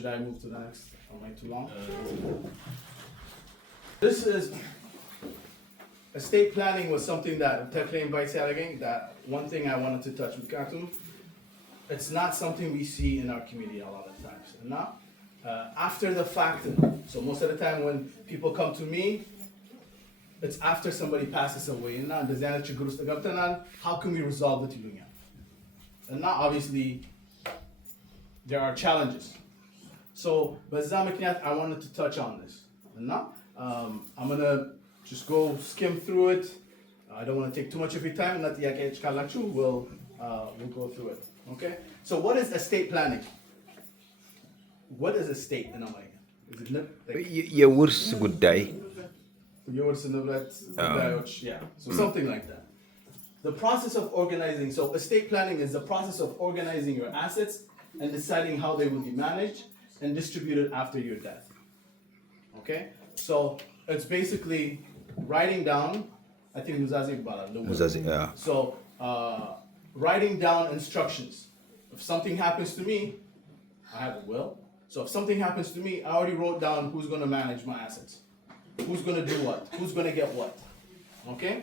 Should I move to the next? Am I too long? This is estate planning was something that Tekle invites out again. That one thing I wanted to touch with Katum. It's not something we see in our community a lot of times. And now, after the fact, so most of the time when people come to me, it's after somebody passes away. And now, how can we resolve the two? And now, obviously, there are challenges. So, I wanted to touch on this. And now, I'm gonna just go skim through it. I don't want to take too much of your time. We'll go through it. Okay. So, what is estate planning? What is estate in America? Is it የውርስ ጉዳይ yeah. So something like that. The process of organizing. So estate planning is the process of organizing your assets and deciding how they will be managed and distributed after your death. Okay. So it's basically writing down. I think So writing down instructions. If something happens to me, I have a will. So if something happens to me, I already wrote down who's going to manage my assets. Who's going to do what? Who's going to get what? Okay?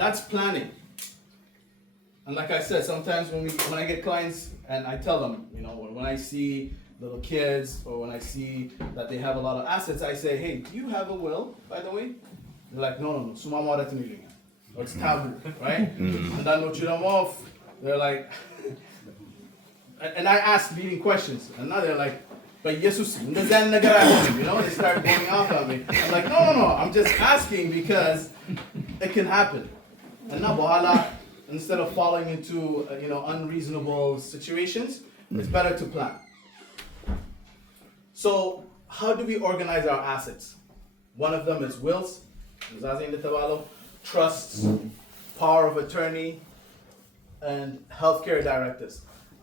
That's planning. And like I said, sometimes when I get clients and I tell them, when I see little kids or when I see that they have a lot of assets, I say, hey, do you have a will, by the way? They're like, no. Or it's taboo, right? And then no them off. They're like, and I ask leading questions. And now they're like, but Jesus, they start going off on me. I'm like, no. I'm just asking because it can happen. And now, instead of falling into unreasonable situations, it's better to plan. So, how do we organize our assets? One of them is wills, trusts, power of attorney, and healthcare directives.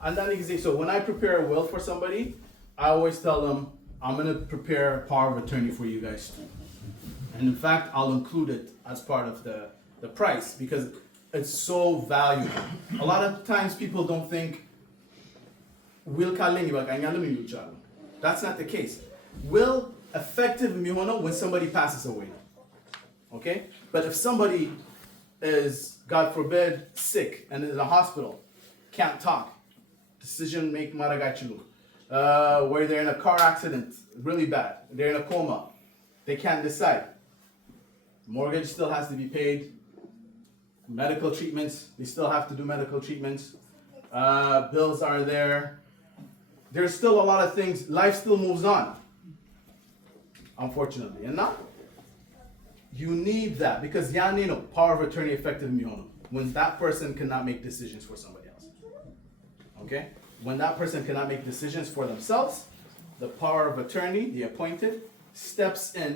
And then so when I prepare a will for somebody, I always tell them, I'm going to prepare a power of attorney for you guys too. And in fact, I'll include it as part of the price because it's so valuable. A lot of times people don't think, that's not the case. Will effective when somebody passes away. Okay? But if somebody is, God forbid, sick and in a hospital, can't talk, decision make maragachilu. Where they're in a car accident, really bad. They're in a coma. They can't decide. Mortgage still has to be paid. Medical treatments, they still have to do medical treatments. Bills are there. There's still a lot of things. Life still moves on, unfortunately. And now, you need that because power of attorney effective when that person cannot make decisions for somebody else. Okay? When that person cannot make decisions for themselves, the power of attorney, the appointed, steps in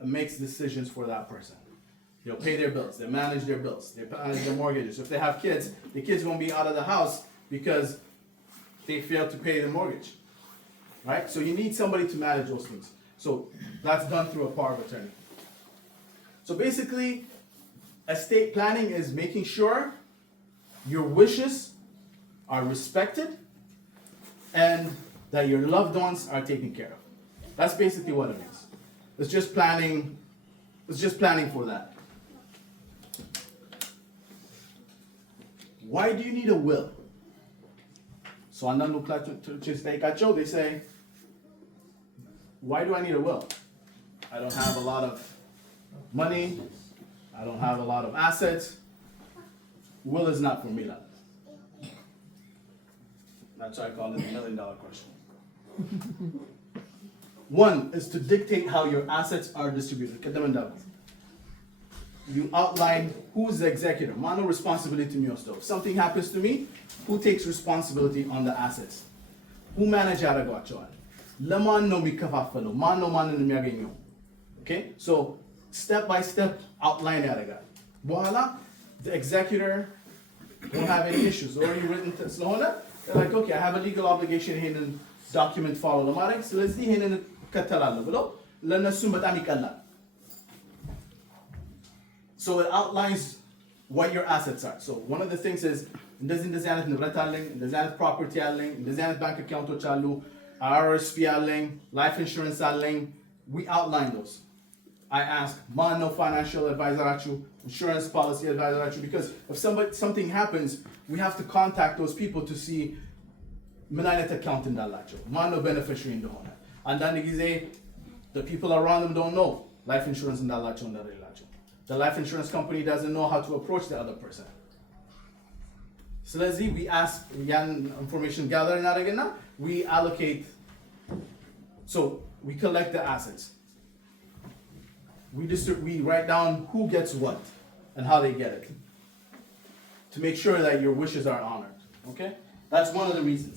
and makes decisions for that person. They'll pay their bills, they manage their bills, they manage their mortgages. If they have kids, the kids won't be out of the house because they failed to pay the mortgage. Right? So you need somebody to manage those things. So that's done through a power of attorney. So basically, estate planning is making sure your wishes are respected and that your loved ones are taken care of. That's basically what it is. It's just planning. It's just planning for that. Why do you need a will? So they say, why do I need a will? I don't have a lot of money. I don't have a lot of assets. Will is not for me. That's why I call it $1 million question. One is to dictate how your assets are distributed. You outline who's the executor. Mano responsibility to me. If something happens to me, who takes responsibility on the assets? Who manages it? Okay? So step by step outline that. The executor won't have any issues. Already written to Sloana. They're like, okay, I have a legal obligation here and document follow the mark. So let's see here in Catalan. So it outlines what your assets are. So one of the things is, እንደዚህ አይነት ንብረት አለኝ፣ እንደዚህ አይነት ፕሮፐርቲ አለኝ፣ እንደዚህ አይነት ባንክ አካውንቶች አሉ፣ RSP አለኝ, life insurance አለኝ. We outline those. I ask, no financial advisor, insurance policy advisor, because if something happens, we have to contact those people to see ምን አይነት account እንዳላቸው, ማነው beneficiary እንደሆነ. አንዳንድ ጊዜ the people around them don't know life insurance እንዳላቸው እንደሌላቸው. The life insurance company doesn't know how to approach the other person. ስለዚህ we ask, ያን information gather እናደርግና we allocate, so we collect the assets. We write down who gets what and how they get it to make sure that your wishes are honored. Okay? That's one of the reasons.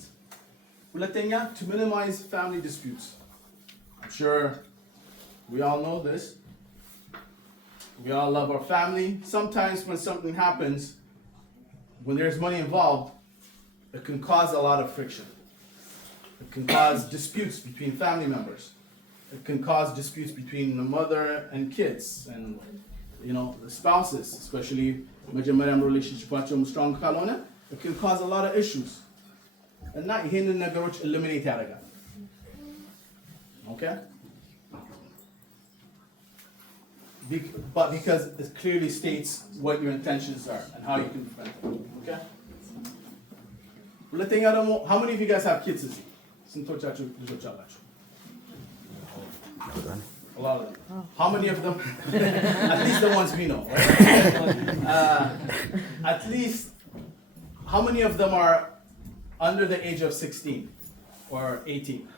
ሁለተኛ, to minimize family disputes. I'm sure we all know this. We all love our family. Sometimes when something happens, when there's money involved, it can cause a lot of friction. It can cause disputes between family members. It can cause disputes between the mother and kids and, the spouses, especially መጀመሪያም relationshipቸው strong ካልሆነ, it can cause a lot of issues. እና ይሄንን ነገሮች eliminate ያደርጋል. Okay? But because it clearly states what your intentions are and how you can prevent them. Okay? ሁለተኛ ደግሞ, how many of you guys have kids እዚህ? ስንቶቻችሁ ልጆች አላችሁ? A lot of them. How many of them? At least the ones we know, right? At least, how many of them are under the age of 16 or 18?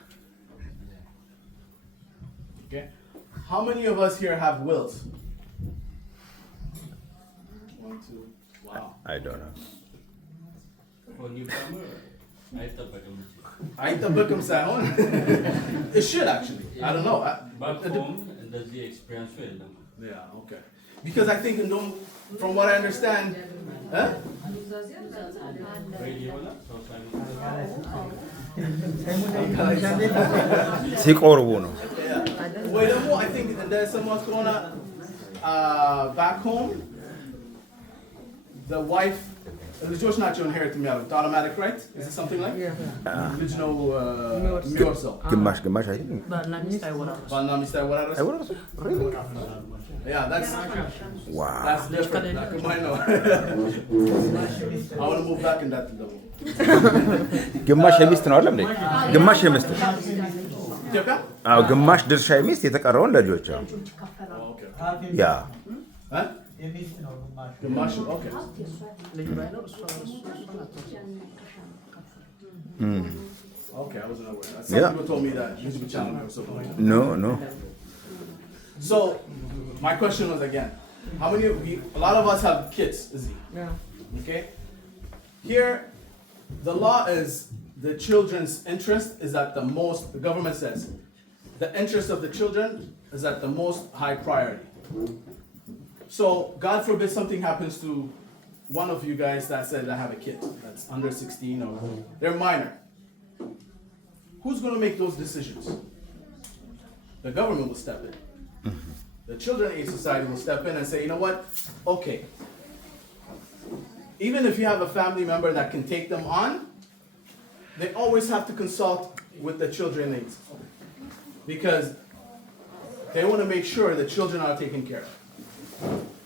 Okay. How many of us here have wills? 1, 2. Wow. I don't know. For newcomer, አይጠበቅም ሳይሆን it should actually. I don't know. Back home, እንደዚህ experience የለም. Yeah, okay. Because I think from what I understand, Radio ሆነ ሲቆርቡ ነው። ወይ ደግሞ I think እንደሰማሁት ከሆነ back home, the wife, ልጆች ናቸው inherit የሚያደርጉት, automatic right? Is it something like? ልጅ ነው የሚወርሰው። ግማሽ ግማሽ አይደል? ባልና ሚስት አይወራረሱ? Yeah, that's different. I know. I want to move back in that level. ግማሽ የሚስት ነው አይደል እንዴ? ግማሽ የሚስት ኢትዮጵያ? አዎ፣ ግማሽ ድርሻ የሚስት የተቀረውን ለልጆች ነው። ያ ግማሽ ኦኬ። Okay, I wasn't aware. Some people told me that YouTube channel or something like that. No. So, my question was again, how many of you, a lot of us have kids, Izzy. Yeah. Okay? Here, the law is the children's interest is at the most, the government says, the interest of the children is at the most high priority. So, God forbid something happens to one of you guys that said I have a kid that's under 16 or they're minor. Who's going to make those decisions? The government will step in. The Children Aid Society will step in and say, you know what? Okay. Even if you have a family member that can take them on, they always have to consult with the Children Aid. Because they want to make sure the children are taken care of.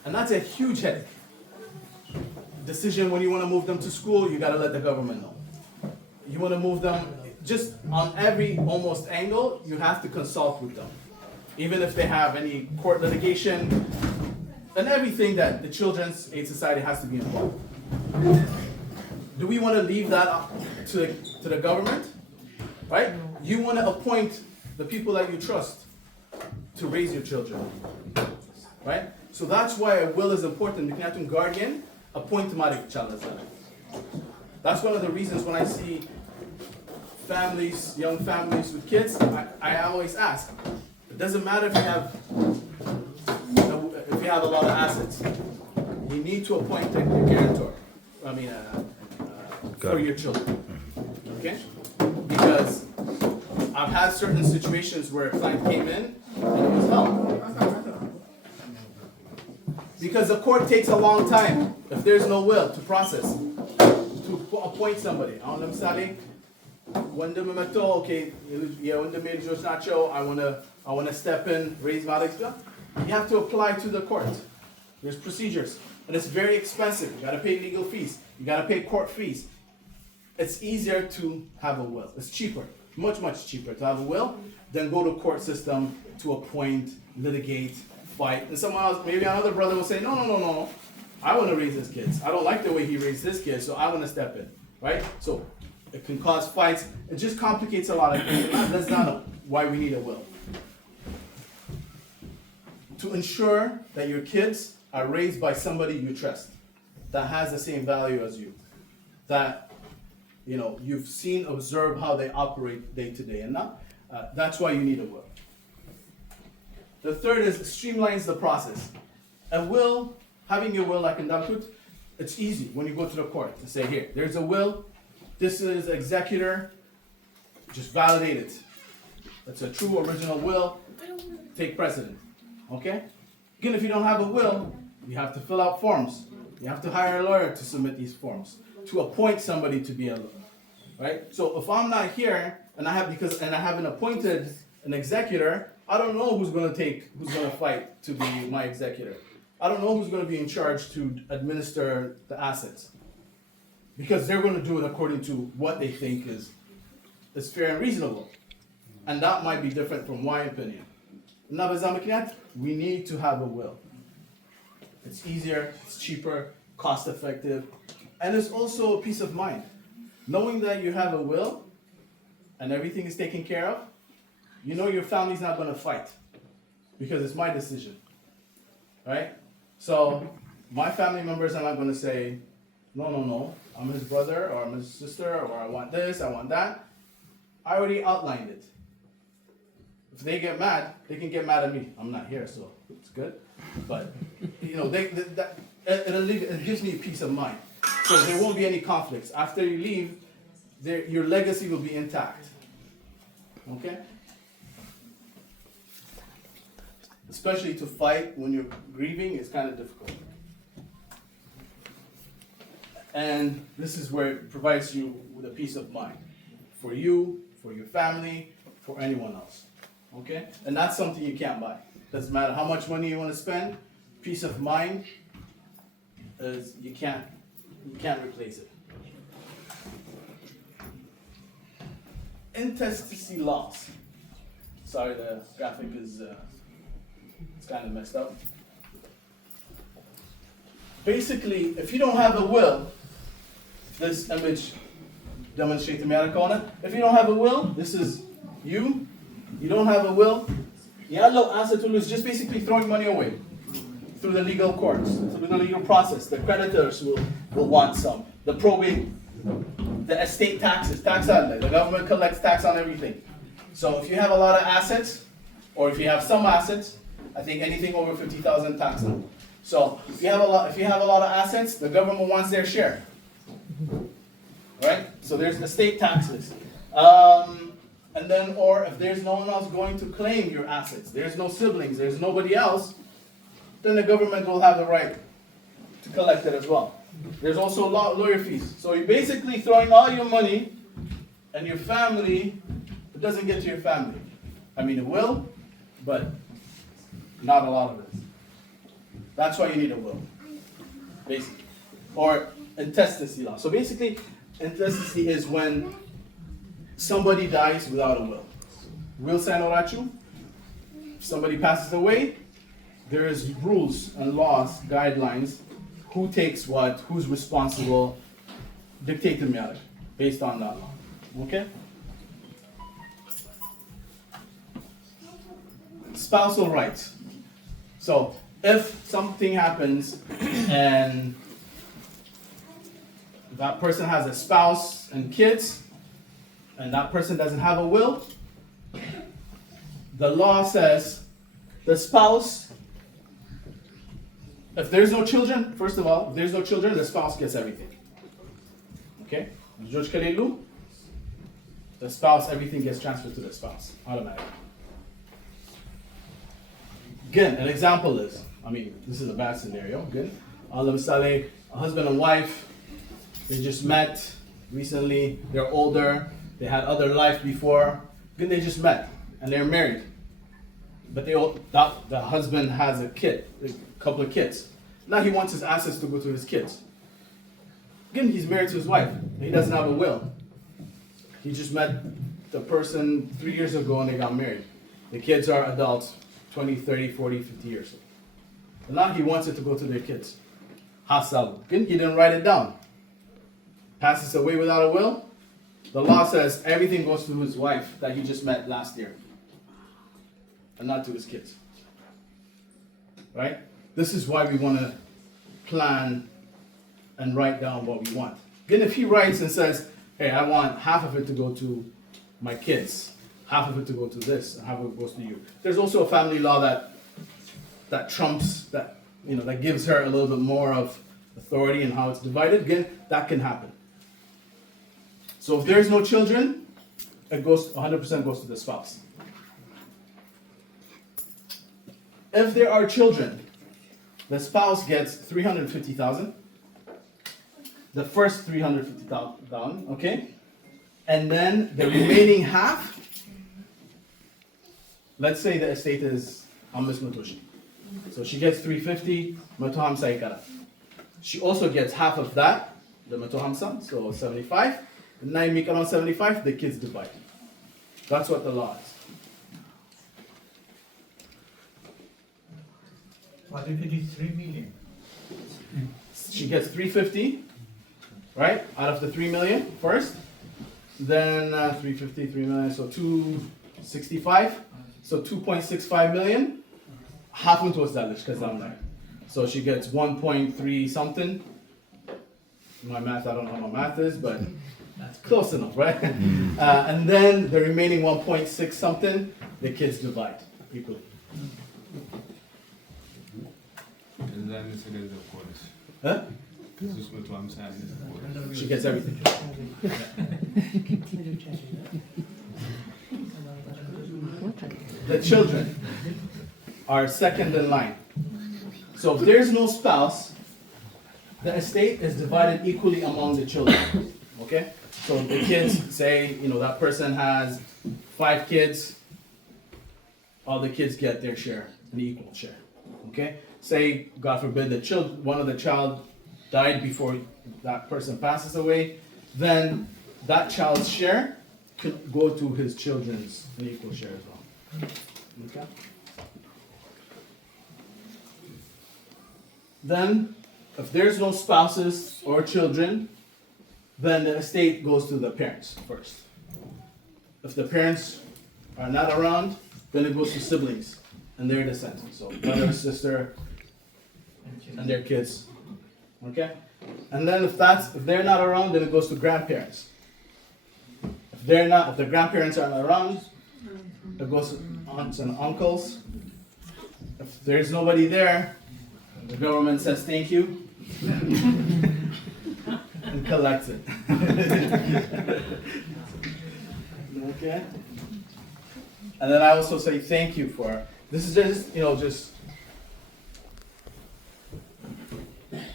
And that's a huge headache. Decision when you want to move them to school, you got to let the government know. You want to move them, just on every almost angle, you have to consult with them. Even if they have any court litigation and everything that the Children's Aid Society has to be involved. Do we want to leave that up to the government? Right? You want to appoint the people that you trust to raise your children. Right? So that's why a will is important. ምክንያቱም guardian appoint ማድረግ ይቻላል። That's one of the reasons when I see families, young families with kids, I always ask, it doesn't matter if you have a lot of assets. You need to appoint a guarantor. For your children. Okay? Because I've had certain situations where a client came in and it was hell. Because the court takes a long time if there's no will to process, to appoint somebody. ወንድም መጥቶ okay የወንድሜ ልጆች ናቸው I want to step in raise values you have to apply to the court. There's procedures and it's very expensive. You got to pay legal fees, you got to pay court fees. It's easier to have a will. It's cheaper, much cheaper to have a will than go to court system to appoint, litigate, fight. And someone else, maybe another brother will say no, I want to raise his kids. I don't like the way he raised his kids, so I want to step in, right? So it can cause fights. It just complicates a lot of things. That's not why we need a will. To ensure that your kids are raised by somebody you trust, that has the same value as you, that you've seen, observed how they operate day to day, and that's why you need a will. The third is streamlines the process. A will, having your will like in Dalkut, it's easy when you go to the court and say, here, there's a will, this is executor, just validate it. It's a true original will, take precedent. Okay? Again, if you don't have a will, you have to fill out forms. You have to hire a lawyer to submit these forms, to appoint somebody to be a lawyer. Right? So if I'm not here and I haven't appointed an executor, I don't know who's going to fight to be my executor. I don't know who's going to be in charge to administer the assets. Because they're going to do it according to what they think is fair and reasonable. And that might be different from my opinion. Now, we need to have a will. It's easier, it's cheaper, cost effective, and it's also a peace of mind. Knowing that you have a will and everything is taken care of, you know your family's not going to fight because it's my decision, right? So my family members are not going to say, no, I'm his brother or I'm his sister or I want this, I want that. I already outlined it. If they get mad, they can get mad at me. I'm not here, so it's good. But it gives me peace of mind. So there won't be any conflicts. After you leave, your legacy will be intact. Okay? Especially to fight when you're grieving is kind of difficult. And this is where it provides you with a peace of mind. For you, for your family, for anyone else. Okay? And that's something you can't buy. Doesn't matter how much money you want to spend, peace of mind is you can't replace it. Intestin loss. Sorry, the graphic is it's kind of messed up. Basically, if you don't have a will, this image demonstrates the if you don't have a will, this is you. You don't have a will. Yellow asset is just basically throwing money away through the legal courts, through the legal process. The creditors will want some. The probate, the estate taxes, the government collects tax on everything. So if you have a lot of assets, or if you have some assets, I think anything over 50,000 tax on. So if you have a lot of assets, the government wants their share. Right? So there's estate taxes. And then, or if there's no one else going to claim your assets, there's no siblings, there's nobody else, then the government will have the right to collect it as well. There's also lawyer fees. So you're basically throwing all your money and your family, it doesn't get to your family. I mean, it will, but not a lot of it. That's why you need a will, basically. Or intestin loss. So basically, intestin is when somebody dies without a will. Will Sanorachu, if somebody passes away, there is rules and laws, guidelines, who takes what, who's responsible, dictated based on that law. Okay? Spousal rights. So if something happens and that person has a spouse and kids, and that person doesn't have a will, the law says the spouse, if there's no children, first of all, if there's no children, the spouse gets everything. Okay? George Kalelu, the spouse, everything gets transferred to the spouse, automatically. Again, an example is, this is a bad scenario, good? A husband and wife, they just met recently, they're older, they had other life before, then they just met and they're married. But the husband has a couple of kids. Now he wants his assets to go to his kids. Again, he's married to his wife. He doesn't have a will. He just met the person 3 years ago and they got married. The kids are adults, 20, 30, 40, 50 years old. And now he wants it to go to their kids. Hasal. Again, he didn't write it down. Passes away without a will. The law says everything goes to his wife that he just met last year. And not to his kids. Right? This is why we want to plan and write down what we want. Then if he writes and says, hey, I want half of it to go to my kids, half of it to go to this, and half of it goes to you. There's also a family law that trumps, that gives her a little bit more of authority in how it's divided. Again, that can happen. So if there's no children, it goes 100% goes to the spouse. If there are children, the spouse gets 350,000. The first 350,000, okay? And then the remaining half, let's say the estate is Amis Matushi. So she gets 350, Matuham Saikara. She also gets half of that, the Matuhamsa, so 75. And now you make around 75, the kids divide. That's what the law is. What if it is 3 million? She gets 350, right? Out of the 3 million first. Then 350, 3 million, so 265. So 2.65 million. Half into Dalish because I'm there. So she gets 1.3 something. My math, I don't know how my math is, but that's close enough, right? And then the remaining 1.6 something, the kids divide equally. Huh? She gets everything. The children are second in line. So if there's no spouse, the estate is divided equally among the children. Okay? So the kids say, that person has 5 kids, all the kids get their share, an equal share. Okay? Say, God forbid, one of the child died before that person passes away, then that child's share could go to his children's an equal share as well. Okay? Then, if there's no spouses or children, then the estate goes to the parents first. If the parents are not around, then it goes to siblings and their descendants. So brother, sister, and their kids. Okay? And then if they're not around, then it goes to grandparents. If the grandparents aren't around, it goes to aunts and uncles. If there's nobody there, the government says thank you and collects it. Okay? And then I also say thank you for this is just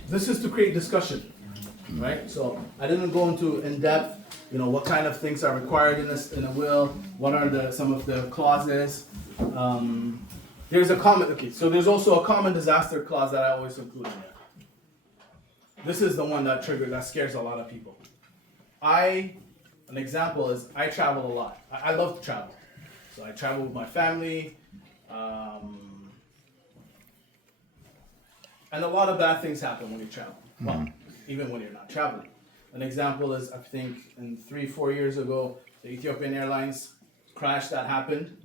this is to create discussion, right? So I didn't go into in depth, what kind of things are required in a will, what are some of the clauses. There's there's also a common disaster clause that I always include in there. This is the one that scares a lot of people. An example is I travel a lot. I love to travel. So I travel with my family. And a lot of bad things happen when you travel. Well, even when you're not traveling. An example is, I think, 3-4 years ago, the Ethiopian Airlines crash that happened.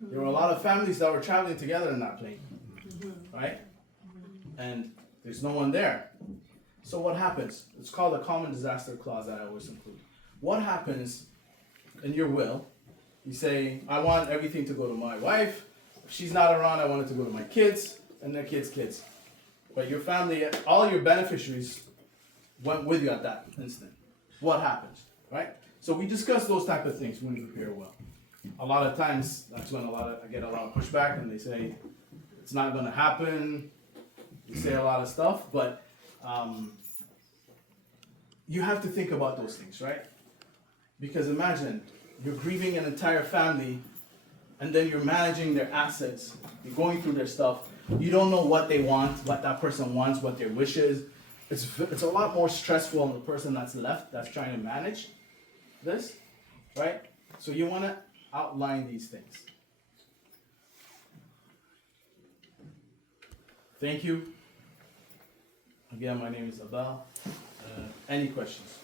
There were a lot of families that were traveling together in that plane, right? And there's no one there. So what happens? It's called a common disaster clause that I always include. What happens in your will? You say, I want everything to go to my wife. If she's not around, I want it to go to my kids and their kids' kids. But your family, all your beneficiaries went with you at that instant. What happens, right? So we discuss those type of things when we prepare a will. A lot of times, that's when I get a lot of pushback, and they say it's not going to happen. They say a lot of stuff, but you have to think about those things, right? Because imagine, you're grieving an entire family, and then you're managing their assets, you're going through their stuff, you don't know what they want, what that person wants, what their wish is. It's a lot more stressful on the person that's left, that's trying to manage this, right? So you want to outline these things. Thank you. Again, my name is Abel. Any questions?